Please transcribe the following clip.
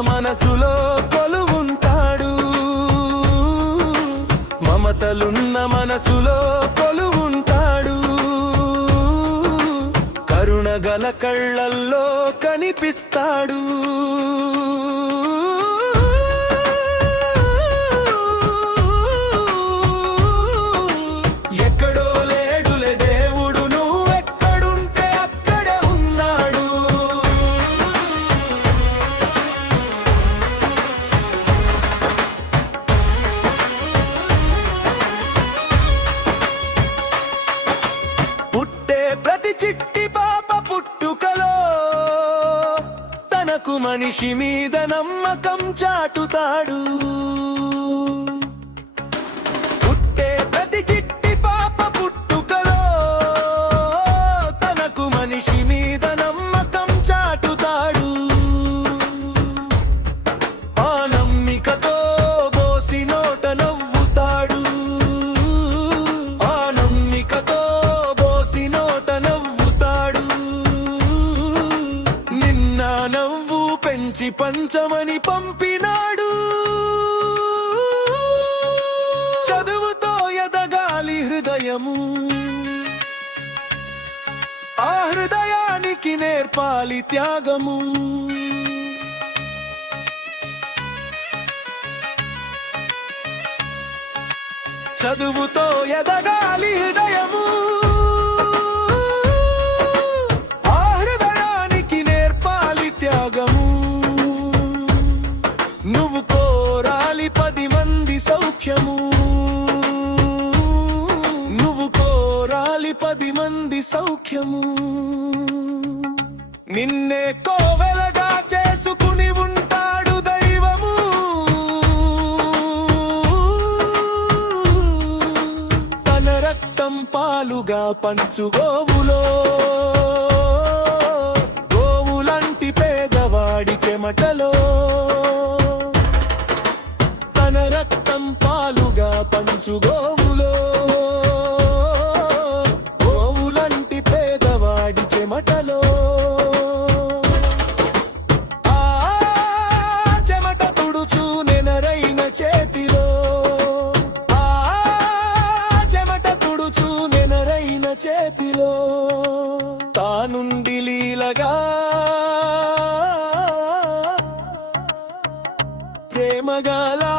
మనసులో కొలువుంటాడు. మమతలున్న మనసులో కొలువుంటాడు. కరుణగల కళ్ళల్లో కనిపిస్తాడు. మనిషి మీద నమ్మకం చాటుతాడు. పంచమని పంపినాడు. చదువుతో ఎదగాలి హృదయము. ఆ హృదయానికి నేర్పాలి త్యాగము. చదువుతో ఎదగాలి హృదయము. సౌఖ్యము. నిన్నే కోవెలగా చేసుకుని ఉంటాడు దైవము. తన రక్తం పాలుగా పంచు గోవులో. గోవులంటి పేదవాడి చెమటలో. తన రక్తం పాలుగా పంచు గోవు A magala.